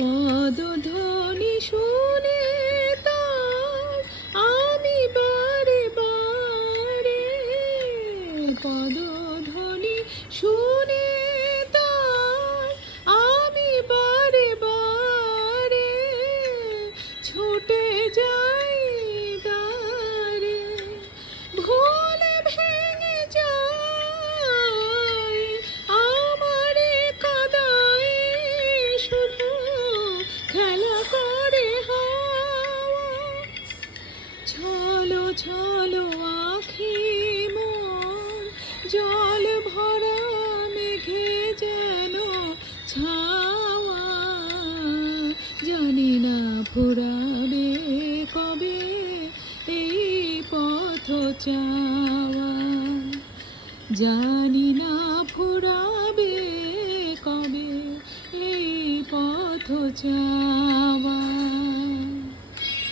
পদধ্বনি শুনে তার আমি বারে বারে, পদধ্বনি শুনে তার আমি বারে বারে ছুটে যাই দ্বারে। ভুলে ভেঙে যায় আমারে কাদায়, শুধু খেলা করে হাওয়া। ছলো ছলো আঁখি মোর জল ভরা মেঘে যেন ছাওয়া। জানি না ফুরাবে কবে এই পথ চাওয়া, জানি না ফুরাবে কবে এই পথ চাওয়া।